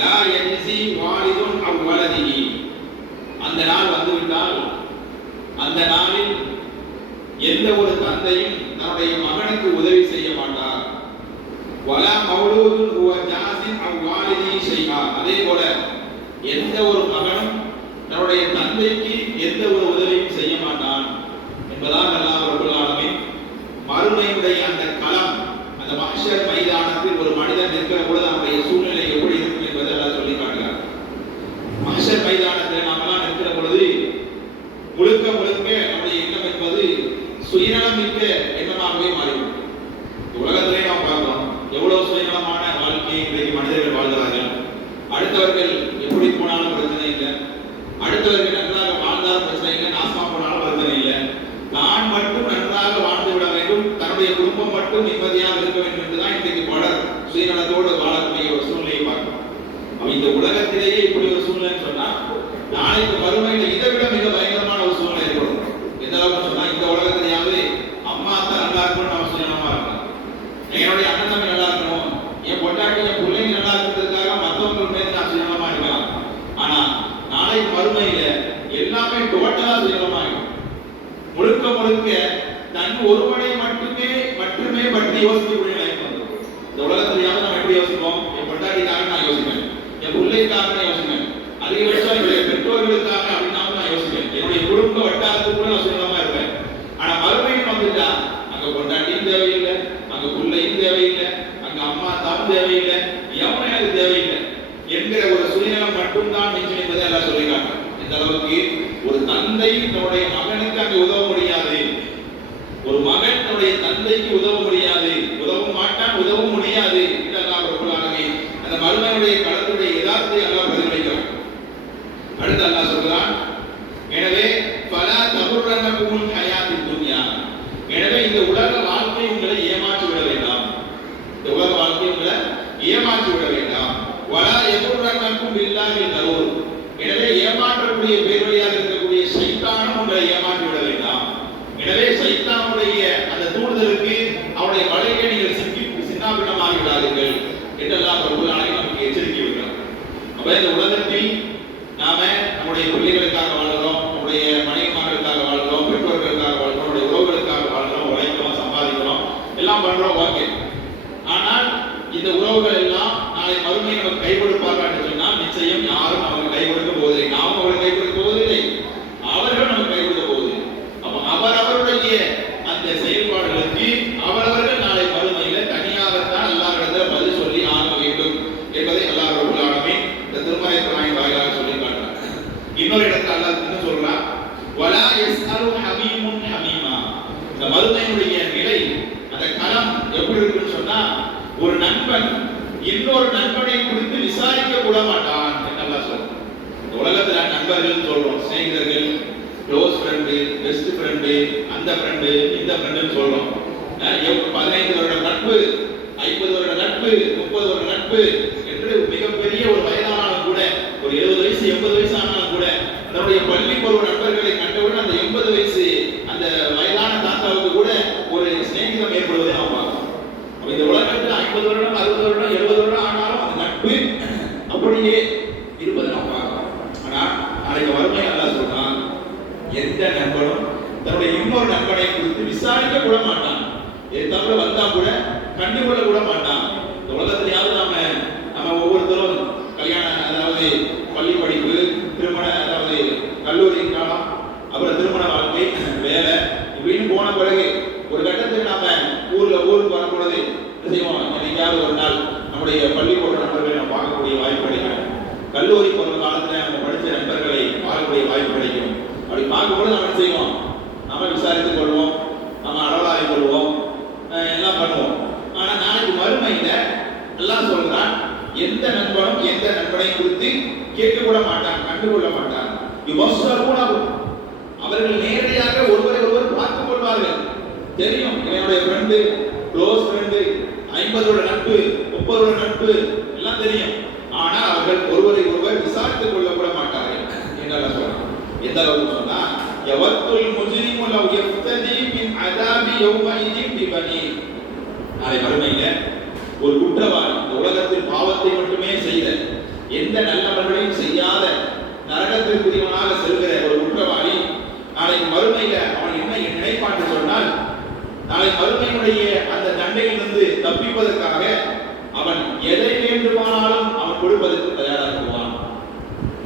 லா யஜ்ஸி வாலிதுன் அவ் வலதிஹி, அந்த நாள் வந்துவிட்டால் அந்த நாளில் எந்த ஒரு தந்தையும் தன்னுடைய மகனுக்கு உதவி செய்ய மாட்டார். வலா மௌலூதுன் ஹுவ ஜாஸின் அவ் வாலிதிஹி ஷைஆ, அதே போல எந்த ஒரு மகனும் தன்னுடைய தந்தைக்கு எந்த ஒரு உதவியும் செய்ய மாட்டான் என்பதாக அல்லாஹ் ரப்பல் ஆலமீன் மறுமையுடைய அந்த களம், அந்த மஹ்ஷர் மைதானத்தில் ஒரு மனிதன் இருக்கிற பொழுது அவனுடைய சூழ்நிலை எப்படி இருக்கும் என்பதை அல்லாஹ் சொல்லி காட்டுகிறார். மஹ்ஷர் மைதானத்தில் நாமெல்லாம் இருக்கிற பொழுது முழுக்க முழுக்க நம்முடைய எண்ணம் என்பது சுயநலம் மிக்க எண்ணமாகவே மாறிவிடும். உலகத்திலே நாம் பார்க்கிறோம் எவ்வளவு சுயநலமான வாழ்க்கையை இன்றைக்கு மனிதர்கள் வாழ்கிறார்கள். அடுத்தவர்கள் எப்படி போனாலும் பிரச்சனை இல்லை, அடுத்தவர்கள் நன்றாக வாழ்ந்தாலும் பிரச்சனை இல்லை, நாசமா போனாலும் பிரச்சனை இல்லை, தான் மட்டும் நன்றாக வாழ்ந்து விட வேண்டும், தன்னுடைய குடும்பம் மட்டும் நிம்மதியாக இருக்க வேண்டும் என்றுதான் இன்றைக்கு பலர் சுயநலத்தோடு வாழக்கூடிய ஒரு சூழ்நிலையை பார்க்கிறோம். இந்த உலகத்திலேயே இப்படி ஒரு சூழ்நிலை சொன்னா நாளைக்கு மறுமையில இதை விட மிக பயங்கரமான ஒரு சூழ்நிலை ஏற்படும். எந்த அளவுக்கு சொன்னா இந்த உலகத்திலேயாவது அம்மா தான் நல்லா இருக்கணும், நம்ம சுயநலமா இருக்கணும், என்னுடைய அண்ணன் தம்பி நல்லா இருக்கணும், என் பொண்டாட்டி என் பிள்ளைங்க நல்லா இருக்கிறதுக்காக மற்றவங்க பேர் நான் சுயநலமா இருக்கலாம். ஆனா நாளைக்கு மறுமையில எல்லாமே டோட்டலா சுயநலமாகும். முழுக்க முழுக்க தன் ஒருவனை மட்டுமே பற்றி யோசிக்கக்கூடிய நிலைக்கு வந்தோம். இந்த உலகத்திலேயாவது நம்ம எப்படி யோசிப்போம்? என் பொண்டாட்டிக்காக நான் யோசிப்பேன், என் பிள்ளைக்காக நான் யோசிப்பேன், அதிகபட்சம் என்னுடைய பெற்றோர்களுக்காக அப்படின்னாலும் நான் யோசிப்பேன், என்னுடைய குடும்ப வட்டாரத்துக்கு கூட நான் சுயநலமா இருப்பேன். ஆனா மறுமையும் வந்துட்டா அங்க பொண்டாட்டியும் தேவையில்லை, அங்க பிள்ளையும் தேவையில்லை, அங்க அம்மா தாவும் தேவையில்லை, எவனும் எனக்கு தேவையில்லை என்கிற ஒரு சுயநலம் மட்டும்தான் மிஞ்சும் என்பதை எல்லாம் சொல்லி காட்டுறேன். இந்த அளவுக்கு ஒரு தந்தை தன்னுடைய மகனுக்கு அங்கு உதவ முடியாது, ஒரு மகன் தன்னுடைய தந்தைக்கு உதவ முடியாது, உதவ மாட்டான், உதவ முடியாது. அந்த மறுமையுடைய களத்துடைய யதார்த்தத்தை அல்லாஹ் பதிலளிக்கிறான். அடுத்து அல்லாஹ் சொல்கிறான், எனவே ஃபலா தகுர்ரன்னகுமுல் ஹயாத்துத் துன்யா, எனவே இந்த உலக வாழ்க்கை உங்களை ஏமாற்றி விட வேண்டாம், இந்த உலக வாழ்க்கை உங்களை ஏமாற்றி விட வேண்டாம். வலா யகுர்ரன்னகும் பில்லாஹில் கரூர், எனவே ஏமாற்றக்கூடிய பேர்வழியாக இருக்கக்கூடிய சைத்தானும் உங்களை ஏமாற்றி விட வேண்டாம். எனவே சைத்தானுடைய அந்த தூண்டுதலுக்கு அவருடைய வலையை நீங்கள் சிக்கி சின்னாபின்னமாகி விடாதீர்கள் என்றெல்லாம் ரப்பல் ஆலமீன் நமக்கு எச்சரிக்கை விடுகிறார். அப்ப இந்த உலகத்தில் நாம நம்முடைய பிள்ளைகளுக்காக வாழ்கிறோம், நம்முடைய மனைவிமார்களுக்காக வாழ்கிறோம், பெற்றோர்களுக்காக வாழ்கிறோம், நம்முடைய உறவுகளுக்காக வாழ்கிறோம், உழைக்கிறோம், சம்பாதிக்கிறோம், எல்லாம் பண்றோம், ஓகே. ஆனால் இந்த உறவுகள் எல்லாம் நாளை மறுமை நமக்கு கை கொடுப்பார்கள் என்று சொன்னால் நிச்சயம் யாரும் நமக்கு கை கொடுக்க போவதில்லை, நாமும் அவர்கள் கை கொடுக்க போவதில்லை, அவர்கள் நமக்கு கை கொடுக்க போவதில்லை. அப்ப அவரவருடைய அந்த செயல்பாடுகளுக்கு அவரவர்கள் நாளை மறுமையில தனியாகத்தான் அல்லாஹ்விடத்தில் பதில் சொல்லி ஆக வேண்டும் என்பதை அல்லாஹ் ரப்பல் ஆலமீன் இந்த திருமறை குர்ஆனின் வாயிலாக சொல்லி காட்டுறார். இன்னொரு இடத்துல அல்லாஹ் என்ன சொல்றான், வலா யஸ்அலு ஹமீமுன் ஹமீமா, இந்த மறுமையுடைய நிலை அந்த களம் எப்படி இருக்குன்னு சொன்னா ஒரு நண்பன் இன்னொரு நண்பனை குறித்து விசாரிக்க கூட மாட்டான் என்று அல்லாஹ் சொல்றான். இந்த உலகத்துல நண்பர்கள் சொல்றோம், சிநேகிதர்கள், க்ளோஸ் ஃப்ரெண்டு, பெஸ்ட் ஃப்ரெண்டு, அந்த ஃப்ரெண்டு இந்த ஃப்ரெண்டுன்னு சொல்றோம். 15 வருட நட்பு, 50 வருட நட்பு, 30 வருட நட்பு என்று மிகப்பெரிய ஒரு வயதானாலும் கூட, ஒரு 70 வயசு 80 வயசு ஆனாலும் கூட தன்னுடைய பள்ளி பருவ நண்பர்களை கண்டவுடன் அந்த 80 வயசு அந்த வயதான தாத்தாவுக்கு கூட ஒரு சிநேகிதம் ஏற்படுவதை நாம் பார்க்கிறோம். இந்த உலகத்தில் 50 வருடம் 60 வருடம் 70 வருடம் ஆனாலும் அந்த நட்பு அப்படியே இருப்பதை நாம் பார்க்கிறோம். ஆனா நாளைக்கு வறுமை அல்லாஹ் சொல்றான், எந்த நண்பனும் தன்னுடைய இன்னொரு நண்பனை குறித்து விசாரிக்க கூட மாட்டான், தவிர வந்தா கூட கண்டுகொள்ள கூட மாட்டான். இந்த உலகத்திலேயாவது நம்ம ஒவ்வொருத்தரும் கல்யாணம், அதாவது பள்ளி படிப்பு, திருமண, அதாவது கல்லூரி காலம், அப்புறம் திருமண வாழ்க்கை, வேலை இப்படின்னு போன பிறகு ஒரு கட்டத்தில் நாம ஊருக்கு வரக்கூடாது செய்வோம். என்னைக்காவது ஒரு நாள் நம்முடைய பள்ளிக்கூட நண்பர்களை நம்ம பார்க்கக்கூடிய வாய்ப்பு கிடைக்கும், கல்லூரி போகிற காலத்துல நம்ம படித்த நண்பர்களை பார்க்கக்கூடிய வாய்ப்பு கிடைக்கும். அப்படி பார்க்கும்போது நம்ம என்ன செய்வோம், நம்ம விசாரித்துக் கொள்வோம், நம்ம அளவலாகிக் கொள்வோம், எல்லாம் பண்ணுவோம். ஆனா நாளைக்கு மறுமையில எல்லாம் சொல்றான், எந்த நண்பனும் எந்த நண்பனை குறித்து கேட்க கூட மாட்டான், கண்டுகொள்ள மாட்டான். அவர்கள் நேரடியாக ஒருவரை ஒருவர் பார்த்துக் கொள்வார்கள். தெரியும் என்னுடைய ஃப்ரெண்டு, க்ளோஸ் ஃப்ரெண்டு, 50 வருட நட்பு, 30 வருட நட்பு எல்லாம் தெரியும். ஆனா அவர்கள் ஒருவரை ஒருவர் விசாரித்துக் கொள்ள கூட மாட்டார்கள் என்று சொல்றான். எந்த அளவுக்கு சொன்னா, யவத்துல் முஜ்ரிமு லவ் யஃப்ததி மின் அஸாபி யௌமைதின் பிபனி, நாளை மறுமையில ஒரு குற்றவாளி இந்த உலகத்தில் பாவத்தை மட்டுமே செய்த எந்த நல்லவர்களையும் செய்யாத நரகத்திற்குரியவனாக செல்கிற ஒரு குற்றவாளி நாளைக்கு மறுமையில அவன் என்ன நினைப்பான்னு சொன்னால், நாளை மறுமையினுடைய அந்த தண்டையிலிருந்து தப்பிப்பதற்காக அவன் எதை வேண்டுமானாலும் அவன் கொடுப்பதற்கு தயாராக இருப்பான்.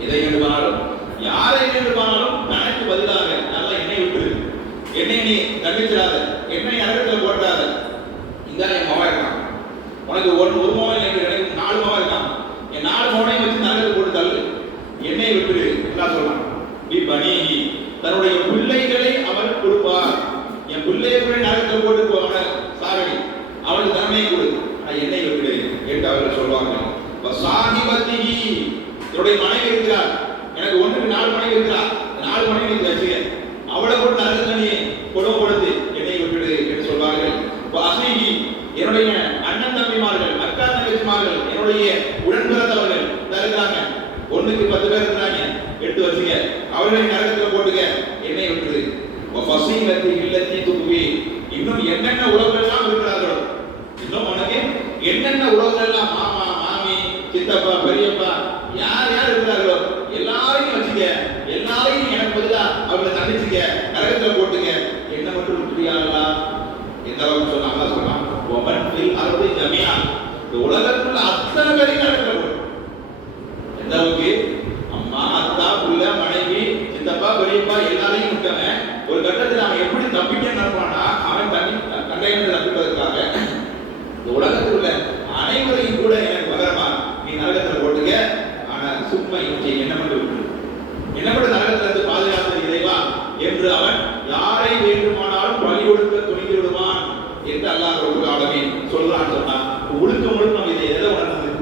எதை வேண்டுமானாலும் யாரை வேண்டுமானாலும் தனக்கு பதிலாக நல்லா என்னை விட்டு என்னை நீ தண்டிச்சிடாத, என்னை நரகத்தில் போட்டாத, இந்த என் மகன் இருக்கான், உனக்கு ஒரு மகன் எனக்கு 4 மகன் இருக்கான், என் 4 மகனையும் வச்சு நரகத்தில் போட்டு தள்ளு, என்னை விட்டு எல்லாம் சொல்லலாம். பணிகி தன்னுடைய பிள்ளைகளை அவர் கொடுப்பார். என் பிள்ளையை கூட நரகத்தில் போட்டு போவான சாரணி, அவனுக்கு தன்மையை கொடு, என்னை விட்டு என்று அவர்கள் சொல்வாங்க. சாகிபத்திகி என்னுடைய மனைவி இருக்கிறார், எனக்கு 1க்கு 4 மனைவி இருக்கிறார், 4 மனைவி வச்சுக்க, அவளை கூட நரகத்தில் நீ கொடுமைப்படுத்தி என்னை விட்டுடு என்று சொல்வார்கள். அசீகி என்னுடைய அண்ணன் தம்பிமார்கள், அக்கா தங்கச்சிமார்கள், என்னுடைய உடன்பிறந்தவர்கள் இருக்கிறாங்க, 1க்கு 10 பேர் இருக்கிறாங்க, எடுத்து வச்சுக்க, அவர்களை நரகத்தில் போட்டுக்க, என்னை விட்டுடு. பசீலத்தி இல்லத்தி துக்குவி இன்னும் என்னென்ன உறவுகள் எல்லாம் இருக்கிறார்களோ, இன்னும் உனக்கு என்னென்ன உறவுகள் எல்லாம் மாமா மாமி சித்தப்பா பெரியப்பா யார் யார் இருக்கிறார்களோ எல்லாரையும் வச்சுக்க, எல்லாரையும் எனக்கு பதிலா அவர்களை தண்டிச்சுக்க, நரகத்தில் போட்டுக்க, என்ன மட்டும் விட்டுறியாங்களா? எந்த அளவுக்கு சொன்னாங்க சொன்னான், ஒமன்பில் அறுபது ஜமியா, இந்த உலகத்துள்ள அத்தனை பேரையும் நரகத்தில் போட்டு. எந்த அளவுக்கு? அம்மா அத்தா புள்ள மனைவி சித்தப்பா பெரியப்பா எல்லாரையும் விட்டவன் ஒரு கட்டத்தில் அவன் எப்படி தப்பிக்க நினைப்பானா, அவன் தண்டையிலிருந்து தப்பிப்பதற்காக இந்த உலகத்தில் உள்ள அனைவரையும் கூட எனக்கு பகரமா நீ நரகத்தில் போட்டுக்க, ஆனா சும்மா இங்கே என்ன மட்டும் விட்டு என்ன மட்டும் நரகத்திலிருந்து பாதுகாத்து இறைவா என்று அவன் யாரை வேண்டுமானாலும் பலி கொடுக்க துணிந்து விடுவான் என்று அல்லாஹ் ரப்பல் ஆலமீன் சொல்றான்னு சொன்னான். முழுக்க முழுக்க இதை எதை உணர்ந்தது?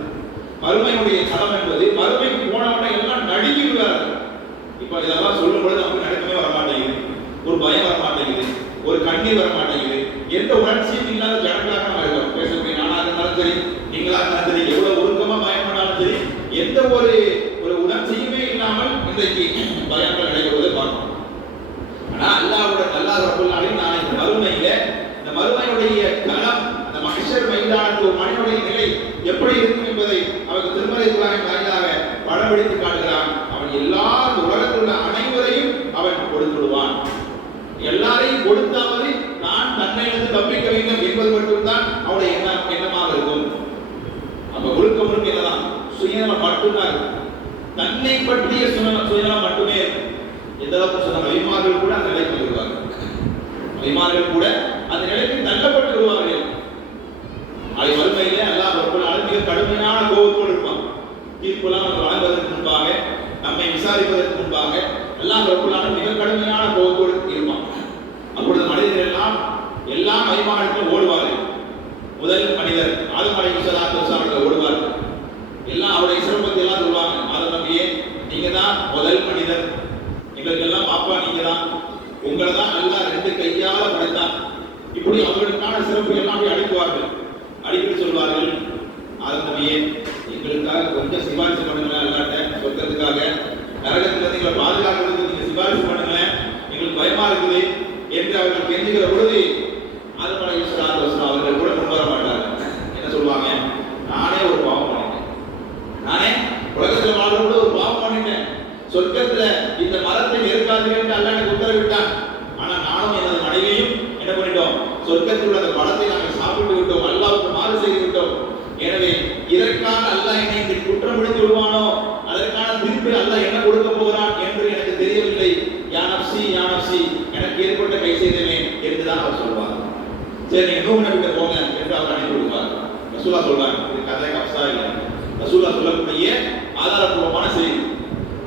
மறுமையுடைய களம் என்பது மறுமைக்கு போனவனை எல்லாம் நடுங்கிடுவார்கள். இப்ப இதெல்லாம் சொல்லும் பொழுது நமக்கு நடுக்கமே வரமாட்டேங்குது, ஒரு பயம் வரமாட்டேங்குது, ஒரு கண்ணீர் வரமாட்டேங்குது, எந்த உணர்ச்சியும் இல்லாத ஜனங்களாக நம்ம இருக்கோம். பேசக்கூடிய நானாக இருந்தாலும் சரி, நீங்களாக இருந்தாலும் சரி, எவ்வளவு ஒழுக்கமா பயப்படாலும் சரி, எந்த ஒரு உணர்ச்சியுமே இல்லாமல் இன்றைக்கு பயங்கள் நடைபெறுவதை பார்க்கணும். ஆனா அல்லாஹ் ரப்பல் ஆலமீன் நாளை மறுமையில இந்த மறுமையுடைய களம், அந்த மஹ்ஷர் மைதானத்தில் ஒரு மனிதனுடைய நிலை எப்படி இருக்கும் என்பதை அவருக்கு திருமறை குர்ஆனின் வாயிலாக படம் பிடித்து காட்டுகிறான். அவன் எல்லா உலகத்தில் உள்ள அனைவரையும் அவன் கொடுத்துடுவான். எல்லாரையும் கொடுத்தாவது நான் தன்னையிலிருந்து தப்பிக்க வேண்டும் என்பது மட்டும்தான் அவனுடைய எண்ணமாக இருக்கும். அப்ப முழுக்க முழுக்க என்னதான் சுயநலம் மட்டும்தான் இருக்கும், தன்னை பற்றிய சுயநலம் மட்டுமே. எந்த அளவுக்கு சொன்ன அபிமார்கள் கூட அந்த நிலைக்கு வருவார்கள், அபிமார்கள் கூட அந்த நிலைக்கு தள்ளப்பட்டு வருவார்கள். அதை மறுமையிலே அல்லாஹ் ரப்பல் ஆலமீன் மிக கடுமையான கோபத்தோடு இருப்பான். தீர்ப்புலாம் நமக்கு வழங்குவதற்கு முன்பாக, நம்மை விசாரிப்பதற்கு முன்பாக அல்லாஹ் ரப்பல் ஆலமீன் மிக கடுமையான கோபத்தோடு இருப்பான். அப்பொழுது மனிதர்கள் எல்லாம் அபிமானத்தில் ஓடுவார்கள். முதல் மனிதர் ஆதம் அலைஹிஸ்ஸலாத்து வஸலாம் ஓடுவார்கள். எல்லாம் அவருடைய சிறப்பத்தை எல்லாம் சொல்லுவாங்க. ஆதம் நபியே, நீங்க தான் முதல் மனிதர், எங்களுக்கு எல்லாம் அப்பா நீங்க தான், உங்களை தான் அல்லாஹ் 2 கையால படைத்தான். இப்படி அவர்களுக்கான சிறப்பு எல்லாம் அளிக்குவார்கள். அடிக்கடி சொல்வார்கள், ஆதம் நபியே எங்களுக்காக கொஞ்சம் சிபாரிசு பண்ணுங்களேன், அல்லாஹ்ட்ட சொர்க்கத்துக்காக, நரகத்திலிருந்து எங்களை பாதுகாக்கிறதுக்கு நீங்க சிபாரிசு பண்ணுங்களேன், எங்களுக்கு பயமா இருக்குது என்று அவர்கள் கெஞ்சுகிற பொழுது ஆதம் அலைஹிஸ்ஸலாத்து வஸலாம் அவர்கள் கூட முன்வர மாட்டார்கள். என்ன சொல்லுவாங்க? நானே ஒரு பாவம் பண்ணிட்டேன், நானே உலகத்தில் வாழ்றோடு ஒரு பாவம் பண்ணிட்டேன், சொர்க்கத்துல இந்த மரத்தை நெருக்காதீர்கள் என்று அல்லாஹ் எனக்கு உத்தரவிட்டான். ஆனா நானும் எனது மனைவியும் என்ன பண்ணிட்டோம்? சொர்க்கத்தில் உள்ள அந்த பழத்தை நாங்கள் சாப்பிட்டு விட்டோம், அல்லாஹ்வுக்கு மாறு செய்து விட்டோம். எனவே இதற்காக அல்லாஹ் என்னை இந்த குற்றம் பிடித்து விடுவானோ, அதற்கான திருப்பி அல்லாஹ் என்ன கொடுக்க போகிறான் என்று எனக்கு தெரியவில்லை. யா நஃப்ஸி யா நஃப்ஸி, எனக்கு ஏற்பட்ட கை செய்தமே என்றுதான் அவர் சொல்வார். சரி நீங்க நூஹ் நபிகிட்ட போங்க என்று அவர் அனுப்பி விடுவார். ரசூலுல்லாஹ் சொல்றாங்க, இது கதை கப்சா இல்லை, ரசூலுல்லாஹ் சொல்லக்கூடிய ஆதாரப்பூர்வமான செய்தி.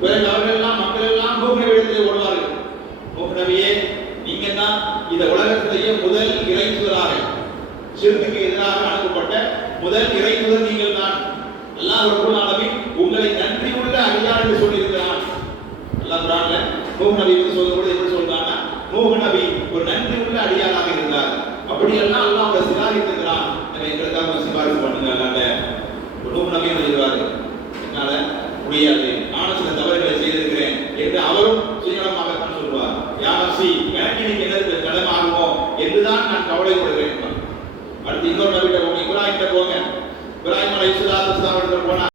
பிறகு அவர்கள் எல்லாம் மக்கள் எல்லாம் நூஹ் நபியிடத்திலே ஓடுவார்கள். நூஹ் நபியே, நீங்க தான் இந்த உலகத்திலேயே முதல் இறை தூதராக, ஷிர்க்குக்கு எதிராக அனுப்பப்பட்ட முதல் இறை தூதர் நீங்கள் தான். அல்லாஹ் ரப்பல் ஆலமீன் உங்களை நன்றி உள்ள அடியார் என்று சொல்லியிருக்கிறான். அல்லாஹ் குர்ஆன்ல நூஹ் நபி பற்றி சொல்லும்போது எப்படி சொல்றாங்கன்னா, நூஹ் நபி ஒரு நன்றி உள்ள அடியாராக இருந்தார். அப்படி எல்லாம் அல்லாஹ் அவரை சிபாரித்திருக்கிறான். எங்களுக்காக சிபாரிசு பண்ணுங்க அல்லாஹ்ட்ட. நூஹ் நபி சொல்றாரு, என்னால முடியாது, நானும் சில தவறுகளை செய்திருக்கிறேன் என்று அவரும் சுயநலமாகத்தான் சொல்வார். யா நஃப்ஸி, எனக்கு இன்னைக்கு என்ன நிலைமை ஆகுமோ என்றுதான் நான் கவலைப்படுகிறேன். அடுத்து இன்னொரு நபிகிட்ட போங்க, இப்ராஹிம் கிட்ட போங்க. இப்ராஹிம் அலைஹிஸ்ஸலாத்து வஸலாம் போனா